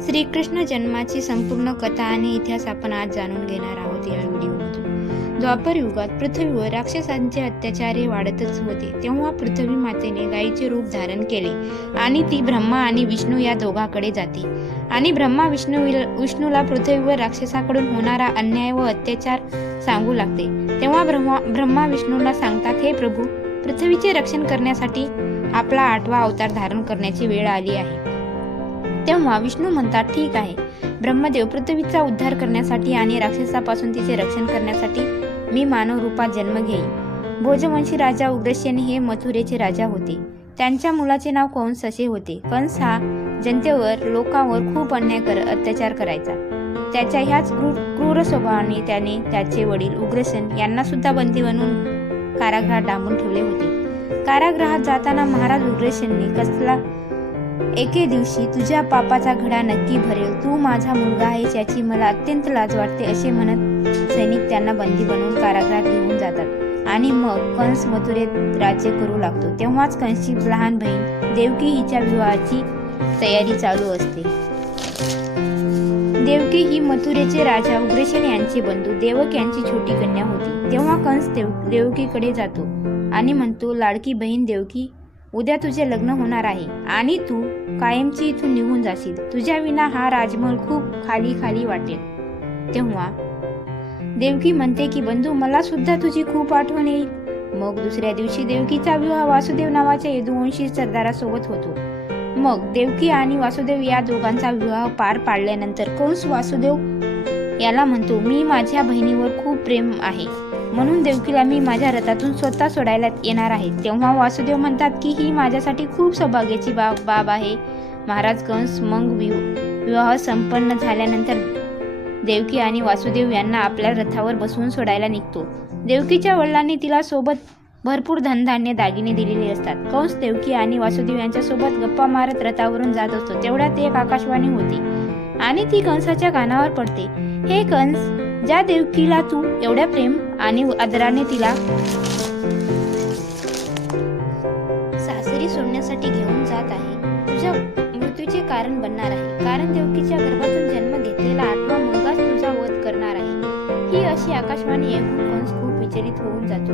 श्रीकृष्ण जन्माची संपूर्ण कथा आणि इतिहास आपण आज जाणून घेणार आहोत या व्हिडिओमधून। द्वापर युगात पृथ्वीवर राक्षसांचे अत्याचार हे वाढतच होते, तेव्हा पृथ्वी मातेने गायीचे रूप धारण केले आणि ती ब्रह्मा आणि विष्णू या दोघांकडे जाते आणि ब्रह्मा विष्णूला पृथ्वीवर राक्षसाकडून होणारा अन्याय व अत्याचार सांगू लागते। तेव्हा ब्रह्मा विष्णूला सांगतात, हे प्रभू, पृथ्वीचे रक्षण करण्यासाठी आपला 8वा अवतार धारण करण्याची वेळ आली आहे। तेव्हा विष्णू म्हणतात, ठीक आहे ब्रह्मदेव, पृथ्वीचा उद्धार करण्यासाठी आणि राक्षसापासून तिचे रक्षण करण्यासाठी मी मानव रूपात जन्म घेईन। भोजवंशी राजा उग्रसेन हे मथुरेचे राजा होते। त्यांच्या मुलाचे नाव कंस असे होते। कंस हा जनतेवर, लोकांवर खूप अत्याचार करायचा। त्याच्या ह्याच क्रूर स्वभावाने त्याने त्याचे वडील उग्रसेन यांना सुद्धा बंदी बनवून कारागृहात डांबून ठेवले होते। कारागृहात जाताना महाराज उग्रसेनने कसला एके दिवशी तुझ्या पापाचा घडा नक्की भरेल, तू माझा मुलगा आहेस याची मला अत्यंत लाज वाटते असे म्हणत सैनिक त्यांना बंदी बनवून कारागृहात घेऊन जातात आणि मग कंस मथुरेत राज्य करू लागतो। तेव्हाच कंसची लहान बहीण देवकी हिच्या विवाहाची तयारी चालू असते। देवकी ही मथुरेचे राजा उग्रसेन यांची बंधू देवक यांची छोटी कन्या होती। तेव्हा कंस देवकीकडे जातो आणि म्हणतो, लाडकी बहीण देवकी, उद्या तुझे लग्न होणार आहे आणि तू कायमची इथून निघून जाशील। तुझ्या विना हा राजमहल खूप खाली खाली वाटेल। तेव्हा देवकी म्हणते की बंधू, मला सुद्धा तुझी खूप आठवण येईल। मग दुसऱ्या दिवशी देवकीचा विवाह वासुदेव नावाच्या यदुवंशी सरदारासोबत होतो। मग देवकी आणि वासुदेव या दोघांचा विवाह पार पाडल्यानंतर कंस वासुदेव याला म्हणतो, मी माझ्या बहिणीवर खूप प्रेम आहे, म्हणून देवकीला मी माझ्या रथातून स्वतः सोडायला येणार आहे। तेव्हा वासुदेव म्हणतात की ही माझ्यासाठी खूप सौभाग्याची बाब आहे। महाराज कंस मग विवाह संपन्न झाल्यानंतर देवकी आणि वासुदेव यांना आपल्या रथावर बसवून सोडायला निघतो। देवकीच्या वडिलांनी तिला सोबत भरपूर धनधान्य दागिने दिलेले असतात। कंस देवकी आणि वासुदेव यांच्या सोबत गप्पा मारत रथावरून जात असतो। तेवढ्यात एक आकाशवाणी होती आणि ती कंसाच्या कानावर पडते, हे कंस, ज्या देवकीला तू एवढ्या प्रेम आणि आदराने तिला सासरी सोडण्यासाठी घेऊन जात आहे, तुझ्या मृत्यूचे कारण बनणार आहे, कारण देवकीच्या गर्भातून जन्म घेतलेला 8वा मुलगाच तुझा वध करणार आहे। ही अशी आकाशवाणी ऐकून कंस खूप विचलित होऊन जातो।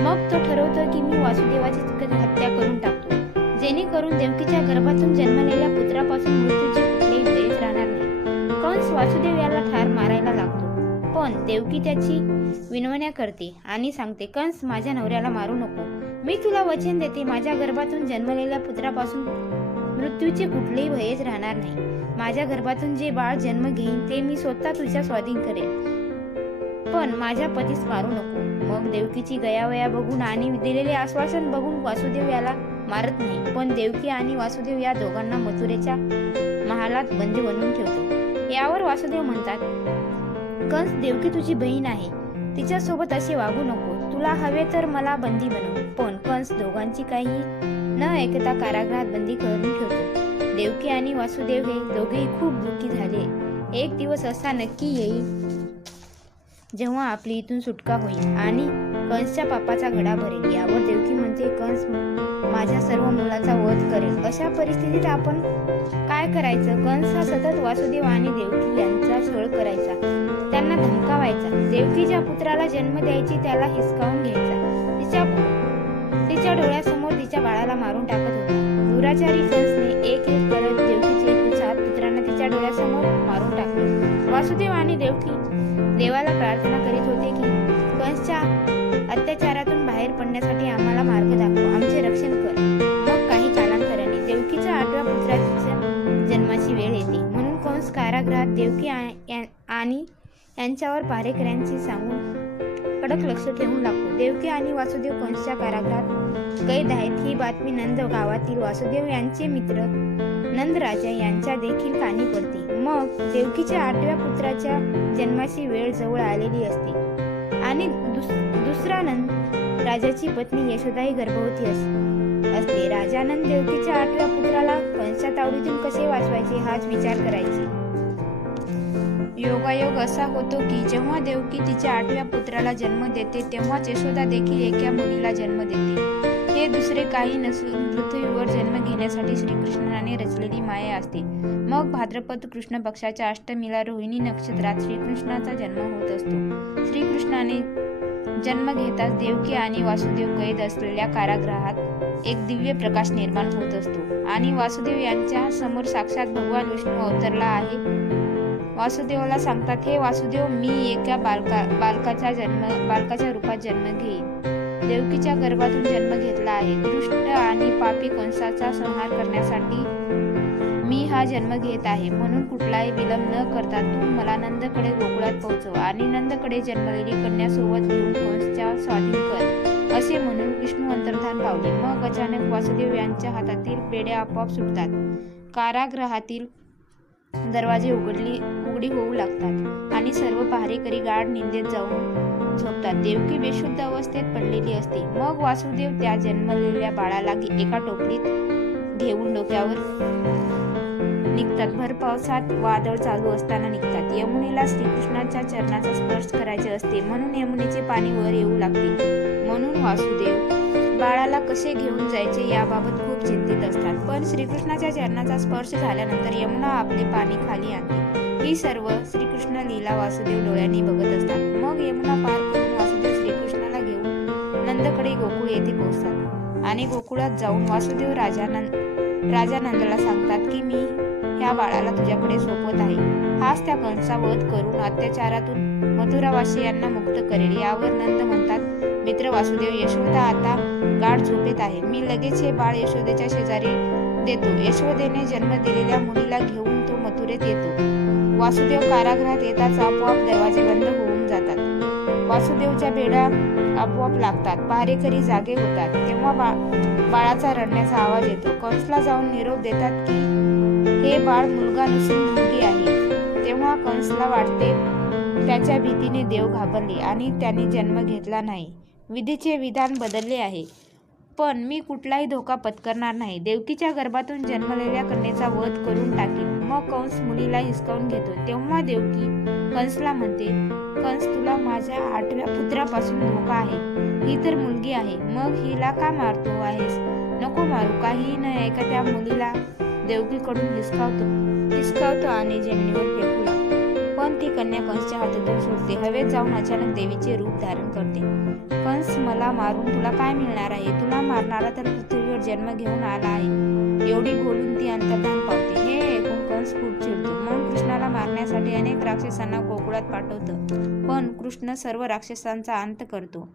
मग तो ठरवतो की मी वासुदेवाची हत्या करून टाकतो, जेणेकरून देवकीच्या गर्भातून जन्मलेल्या पुत्रापासून मृत्यूचे कुठलेही भयच राहणार नाही। कंस वासुदेव याला ठार मारायला लागतो, पण देवकी त्याची विनवण्या करते आणि सांगते, कंस, माझ्या नवऱ्याला मारू नको, मी तुला वचन देते, माझ्या गर्भातून जन्मलेल्या पुत्रापासून मृत्यूचे कुठलेही भयच राहणार नाही। माझ्या गर्भातून जे बाळ जन्म घेईन ते मी स्वतः तुझ्या स्वाधीन करेन, पण माझ्या पतीस मारू नको। मग देवकीची गयावया बघून आणि दिलेले आश्वासन बघून वासुदेव याला मारत नाही, पण देवकी आणि वासुदेव या दोघांना मथुरेच्या महालात बंदी बनवून ठेवतो। यावर वासुदेव म्हणतात, कंस, देवकी तुझी बहीण आहे, तिच्यासोबत असे वागू नको, तुला हवे तर मला बंदी बनव। पण कंस दोघांची काही न ऐकता कारागृहात बंदी करून ठेवतो। देवकी आणि वासुदेव हे दोघेही खूप दुःखी झाले। एक दिवस असा नक्की येईल जेव्हा आपली इथून सुटका होईल आणि कंसच्या पापाचा घडा भरेल। यावर देवकी म्हणते, कंस माझ्या सर्व मुलाचा वध करेल, अशा परिस्थितीत आपण काय करायचं? कंस हा सतत वासुदेव आणि देवकी यांचा छळ करायचा, त्यांना धमकावायचा, देवकी ज्या पुत्राला जन्म द्यायची त्याला हिसकावून घ्यायचा, तिच्या डोळ्यासमोर तिच्या बाळाला मारून टाकत होता। दुराचारी कंसने एक एक करत देवकीचे 7 पुत्रांना तिच्या डोळ्यासमोर मारून टाकले। वासुदेव आणि देवकी देवाला प्रार्थना करीत होते की कंसच्या अत्याचारातून बाहेर पडण्यासाठी आम्हाला मार्ग दाखव, आमचे रक्षण कर। मग काही कालांतराने देवकीच्या 8व्या पुत्राच्या जन्माची वेळ येते, म्हणून कंस कारागृहात देवकी आणि यांच्यावर पहारेकऱ्यांची सांगून कडक लक्ष ठेवून लागतो। देवकी आणि वासुदेव कंसच्या कारागृहात कैद आहेत ही बातमी नंद गावातील वासुदेव यांचे मित्र नंद राजा यांच्या देखील कानी पडते। मग देवकीच्या 8व्या पुत्राच्या जन्माची वेळ जवळ आलेली असते आणि दुसरा नंद राजाची पत्नी यशोदाही गर्भवती असते। राजा नंद देवकीच्या 8व्या पुत्राला कंसच्या तावडीतून कसे वाचवायचे हाच विचार करायचे। योगायोग असा होतो की जेव्हा देवकी तिच्या 8व्या पुत्राला जन्म देते तेव्हाच यशोदा देखील एका मुलीला जन्म देते। हे दुसरे काही नसून पृथ्वीवर जन्म घेण्यासाठी श्रीकृष्णाने रचलेली माया असते. मग भाद्रपद कृष्ण पक्षाच्या अष्टमीला रोहिणी नक्षत्रात श्रीकृष्णाचा जन्म होत असतो. श्रीकृष्णाने जन्म घेताच देवकी आणि वासुदेव कैद असलेल्या कारागृहात एक दिव्य प्रकाश निर्माण होत असतो आणि वासुदेव यांच्या समोर साक्षात भगवान विष्णू अवतरला आहे. वासुदेवाला सांगतात, हे वासुदेव, मी एका बालकाच्या रूपात जन्म घेईन. देवकीच्या गर्भातून जन्म घेतला आहे. दुष्ट आणि पापी कंसाचा संहार करण्यासाठी मी हा जन्म घेत आहे. म्हणून कुठलाही विलंब न करता तू मला नंदकडे गोकुळात पोहोचव आणि नंदकडे जन्मलेली कन्या सोबत घेऊन कंसच्या स्वाधीन कर, असे म्हणून विष्णू अंतर्धान पावले. मग अचानक वासुदेव यांच्या हातातील बेड्या आपोआप सुटतात. कारागृहातील दरवाजे उघडी होऊ लागतात आणि सर्व पहारेकरी गाढ निंदेत जाऊन झोपतात. देवकी बेशुद्ध अवस्थेत पडलेली असते. मग वासुदेव त्या जन्मलेल्या बाळाला एका टोपलीत घेऊन डोक्यावर निघतात. भर पावसात वादळ चालू असताना निघतात. यमुनेला श्रीकृष्णाच्या चरणाचा स्पर्श करायचे असते म्हणून यमुनेचे पाणी वर येऊ लागते. म्हणून वासुदेव बाळाला कसे घेऊन जायचे याबाबत खूप चिंतित असतात. पण श्रीकृष्णाच्या चरणाचा स्पर्श झाल्यानंतर यमुना आपले पाणी खाली आणते. ही सर्व श्रीकृष्ण लीला वासुदेव डोळ्यांनी बघत असतात. मग यमुना पार करून वासुदेव श्रीकृष्णाला घेऊन नंदकडे गोकुळ येथे पोहोचतात आणि गोकुळात जाऊन वासुदेव राजा नंदला सांगतात की मी ह्या बाळाला तुझ्याकडे सोपवत आहे. हाच त्या कंसा वध करून अत्याचारातून मथुरावासियांना मुक्त करेल. यावर नंद म्हणतात, मित्र वासुदेव, यशोदा आता गाढ झोपेत आहे. मी लगेच हे बाळ यशोदेच्या शेजारी देतो. यशोदेने जन्म दिलेल्या मुलीला घेऊन तो मथुरेत येतो. वासुदेव कारागृहात येताच आपोआप दरवाजे बंद होऊन जातात. वासुदेवच्या बेड्या आपोआप लागतात. पहारेकरी जागे होतात. तेव्हा बाळाचा रडण्याचा आवाज येतो. कंसला जाऊन निरोप देतात की हे बाळ मुलगा नसून मुलगी आहे. तेव्हा कंसला वाटते त्याच्या भीतीने देव घाबरले आणि त्याने जन्म घेतला नाही. विधीचे विधान बदलले आहे. पण मी कुठलाही धोका पत्करणार नाही. देवकीच्या गर्भातून जन्मलेल्या कन्येचा वध करून टाकीन. मग कंस मुलीला हिसकावून घेतो. तेव्हा देवकी कंसला म्हणते, कंस, तुला माझ्या 8व्या पुत्रापासून धोका आहे. ही तर मुलगी आहे. मग हिला का मारतो आहेस? नको मारू. काहीही न ऐका त्या मुलीला देवकीकडून हिसकावतो आणि जमिनीवर फेकू लागतो. पण ती कन्या कंसच्या हातातून सुटते. हवेत जाऊन अचानक देवीचे रूप धारण करते. कंस, मला मारून तुला काय मिळणार आहे? तुला मारणारा तर पृथ्वीवर जन्म घेऊन आला आहे. एवढी बोलून ती अंतर्धान पावते. हे ऐकून कंस खूप चिडतो. मग कृष्णाला मारण्यासाठी अनेक राक्षसांना गोकुळात पाठवतो. पण कृष्ण सर्व राक्षसांचा अंत करतो.